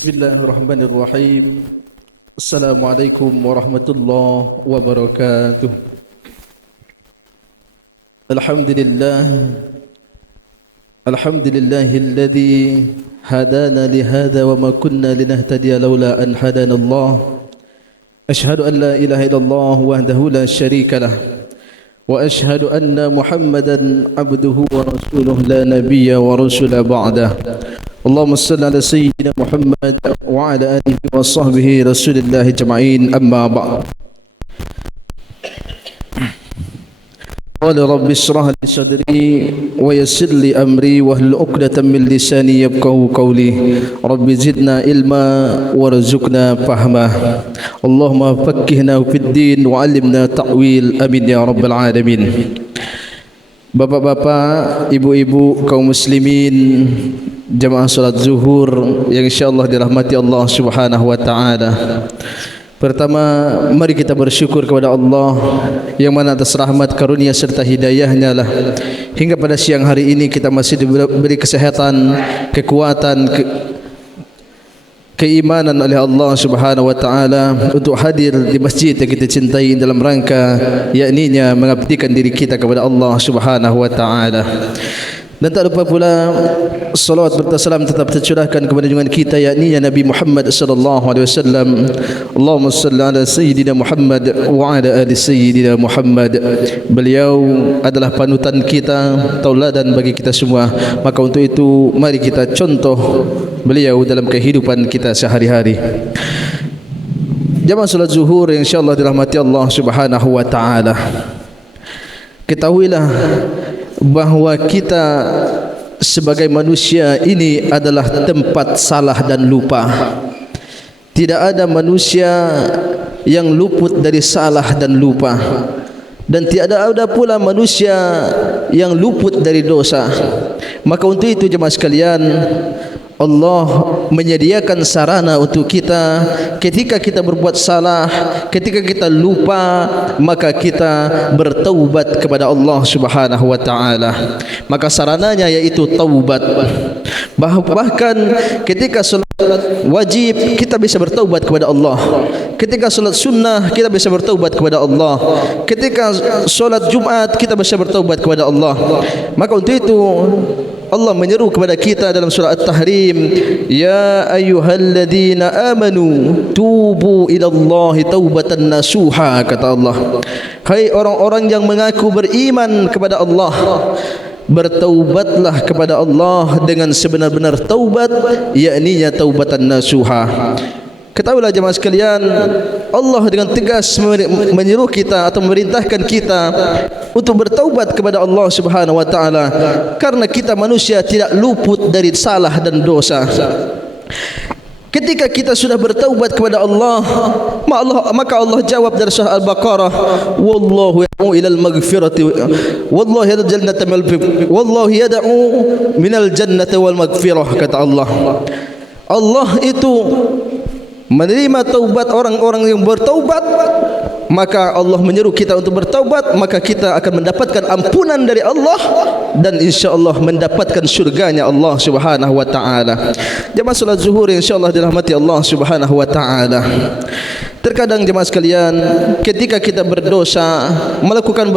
Bismillahirrahmanirrahim. Assalamualaikum warahmatullahi wabarakatuh. Alhamdulillah. Alhamdulillahilladzi hadana lihada wa ma kunna linahtadiya laula an hadana Allah. Ashhadu an la ilaha illallah wahdahu la syarika lah. Wa ashhadu anna Muhammadan abduhu wa rasuluhu la nabiyya wa rasula ba'dah. Allahumma salli ala sayyidina Muhammad wa ala alihi wa sahbihi rasulillah jama'in amma ba'd. Qala rabbi shrah li sadri wa yassir li amri wahlul 'uqdatam min lisani yafqahu qawli. Rabbi zidna ilma warzuqna fahma. Allahumma faqqihna fid din wa 'allimna ta'wil. Amin ya rabbal alamin. Bapak-bapak, ibu-ibu, kaum muslimin, jamaah salat zuhur yang insyaallah dirahmati Allah Subhanahu wa taala. Pertama, mari kita bersyukur kepada Allah yang mana atas rahmat karunia serta hidayahnya lah hingga pada siang hari ini kita masih diberi kesehatan, kekuatan, keimanan oleh Allah Subhanahu wa taala untuk hadir di masjid yang kita cintai dalam rangka yakninya mengabdikan diri kita kepada Allah Subhanahu wa taala. Dan tak lupa pula salawat serta salam tetap tercurahkan kepada junjungan kita yakni Nabi Muhammad sallallahu alaihi wasallam. Allahumma salli ala sayyidina Muhammad wa ala ali sayyidina Muhammad. Beliau adalah panutan kita, tauladan bagi kita semua. Maka untuk itu mari kita contoh beliau dalam kehidupan kita sehari-hari. Jamaah salat zuhur yang insyaallah dirahmati Allah Subhanahu wa taala. Ketahuilah bahawa kita sebagai manusia ini adalah tempat salah dan lupa. Tidak ada manusia yang luput dari salah dan lupa, dan tiada ada pula manusia yang luput dari dosa. Maka untuk itu jemaah sekalian, Allah menyediakan sarana untuk kita ketika kita berbuat salah, ketika kita lupa, maka kita bertaubat kepada Allah Subhanahu wa taala. Maka sarananya yaitu taubat. Bahkan ketika salat wajib kita bisa bertaubat kepada Allah. Ketika salat sunnah kita bisa bertaubat kepada Allah. Ketika salat Jumat kita bisa bertaubat kepada Allah. Maka untuk itu Allah menyeru kepada kita dalam surah At-Tahrim, ya ayyuhalladzina amanu tubu ilallahi taubatan nasuha, kata Allah. Hai orang-orang yang mengaku beriman kepada Allah, bertaubatlah kepada Allah dengan sebenar-benar taubat, yakninya taubatan nasuha. Ketahuilah jemaah sekalian, Allah dengan tegas menyuruh kita atau memerintahkan kita untuk bertaubat kepada Allah Subhanahu wa taala, karena kita manusia tidak luput dari salah dan dosa. Ketika kita sudah bertaubat kepada Allah, maka Allah jawab dari surah Al-Baqarah, wallahu yad'u ilal maghfirati wallahu yad'u jannata wallahu yad'u minal jannati wal maghfirah, kata Allah. Allah itu menerima taubat orang-orang yang bertaubat. Maka Allah menyeru kita untuk bertaubat, maka kita akan mendapatkan ampunan dari Allah dan insyaallah mendapatkan syurganya Allah Subhanahu wa taala. Jemaah salat zuhur insyaallah dirahmati Allah Subhanahu wa taala. Terkadang jemaah sekalian, ketika kita berdosa, melakukan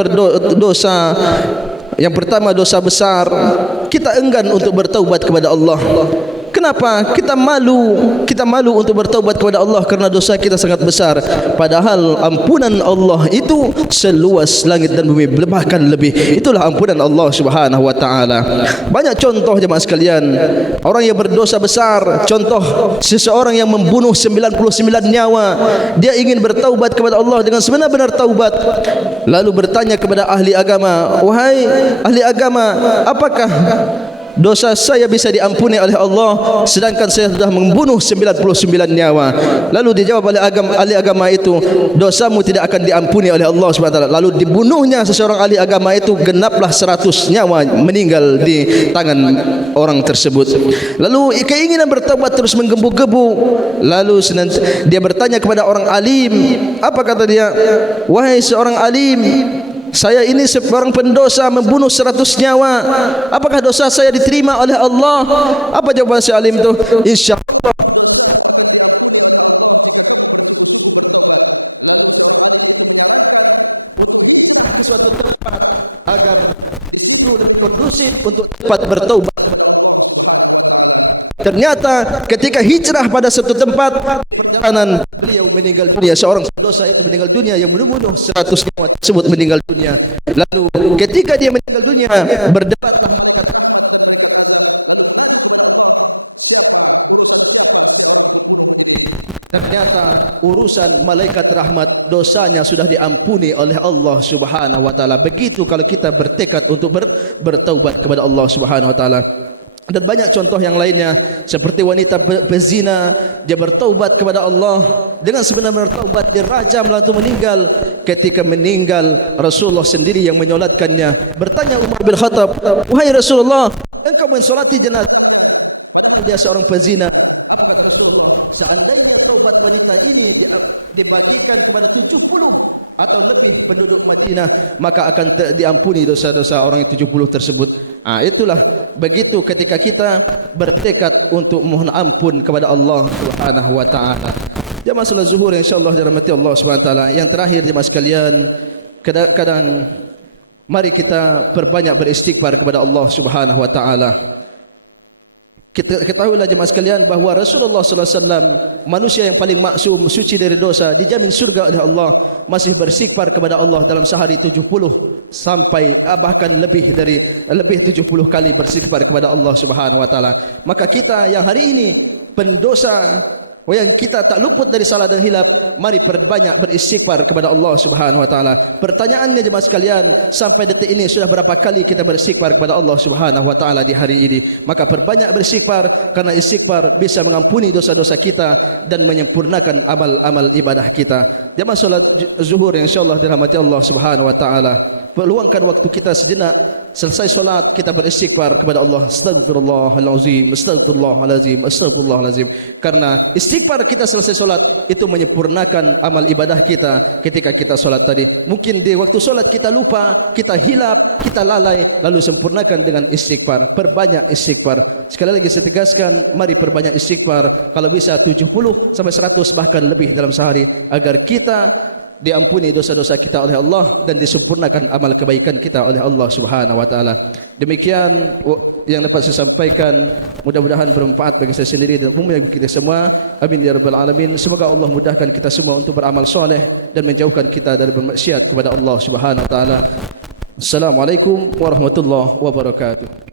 dosa, yang pertama dosa besar, kita enggan untuk bertaubat kepada Allah. Kenapa? Kita malu untuk bertaubat kepada Allah karena dosa kita sangat besar. Padahal ampunan Allah itu seluas langit dan bumi, bahkan lebih. Itulah ampunan Allah Subhanahu wa taala. Banyak contoh jemaah sekalian, orang yang berdosa besar. Contoh seseorang yang membunuh 99 nyawa, dia ingin bertaubat kepada Allah dengan sebenar-benar taubat, lalu bertanya kepada ahli agama, wahai ahli agama, apakah dosa saya bisa diampuni oleh Allah sedangkan saya sudah membunuh 99 nyawa? Lalu dijawab oleh ahli agama itu, dosamu tidak akan diampuni oleh Allah SWT. Lalu dibunuhnya seseorang ahli agama itu, genaplah 100 nyawa meninggal di tangan orang tersebut. Lalu keinginan bertaubat terus menggebu-gebu. Lalu dia bertanya kepada orang alim. Apa kata dia? Wahai seorang alim, saya ini seorang pendosa, membunuh 100 nyawa. Apakah dosa saya diterima oleh Allah? Apa jawaban si alim itu? Insyaallah ke suatu tempat agar itu lebih kondusif untuk tempat bertaubat. Ternyata ketika hijrah pada satu tempat perjalanan, beliau meninggal dunia. Seorang dosa itu meninggal dunia yang membunuh 100 nyawa tersebut meninggal dunia. Lalu ketika dia meninggal dunia, berdebatlah ternyata urusan malaikat rahmat, dosanya sudah diampuni oleh Allah Subhanahu wa taala. Begitu kalau kita bertekad untuk bertaubat kepada Allah Subhanahu wa taala. Dan banyak contoh yang lainnya, seperti wanita pezina, dia bertaubat kepada Allah dengan sebenar-benar taubat, dirajam lalu meninggal. Ketika meninggal, Rasulullah sendiri yang menyolatkannya. Bertanya Umar bin Khattab, "Wahai Rasulullah, engkau mensolati jenazah?" Dia seorang pezina. Apa kata Rasulullah? Seandainya taubat wanita ini dibagikan kepada 70 atau lebih penduduk Madinah, maka akan diampuni dosa-dosa orang yang 70 tersebut. Itulah begitu ketika kita bertekad untuk mohon ampun kepada Allah Subhanahu wa taala. Jemaah salat zuhur insyaallah dirahmati Allah Subhanahu wa taala. Yang terakhir jemaah sekalian, kadang-kadang mari kita perbanyak beristighfar kepada Allah Subhanahu wa taala. Kita ketahuilah jemaah sekalian bahawa Rasulullah sallallahu alaihi wasallam, manusia yang paling maksum, suci dari dosa, dijamin surga oleh Allah, masih beristighfar kepada Allah dalam sehari 70 sampai bahkan lebih 70 kali beristighfar kepada Allah Subhanahu wa taala. Maka kita yang hari ini pendosa, yang kita tak luput dari salah dan hilap, mari perbanyak beristighfar kepada Allah Subhanahu wa taala. Pertanyaannya jemaah sekalian, sampai detik ini sudah berapa kali kita beristighfar kepada Allah Subhanahu wa taala di hari ini? Maka perbanyak beristighfar, karena istighfar bisa mengampuni dosa-dosa kita dan menyempurnakan amal-amal ibadah kita. Jemaah salat zuhur insyaallah dirahmati Allah Subhanahu wa taala. Peluangkan waktu kita sejenak, selesai solat kita beristighfar kepada Allah. Astagfirullahalazim, astagfirullahalazim, astagfirullahalazim. Karena istighfar kita selesai solat itu menyempurnakan amal ibadah kita ketika kita solat tadi. Mungkin di waktu solat kita lupa, kita hilap, kita lalai, lalu sempurnakan dengan istighfar. Perbanyak istighfar. Sekali lagi saya tegaskan, mari perbanyak istighfar. Kalau bisa 70 sampai 100 bahkan lebih dalam sehari, agar kita diampuni dosa-dosa kita oleh Allah dan disempurnakan amal kebaikan kita oleh Allah Subhanahu wa taala. Demikian yang dapat saya sampaikan, mudah-mudahan bermanfaat bagi saya sendiri dan umum bagi kita semua. Amin ya rabbal alamin. Semoga Allah mudahkan kita semua untuk beramal soleh dan menjauhkan kita dari bermaksiat kepada Allah Subhanahu wa taala. Assalamualaikum warahmatullahi wabarakatuh.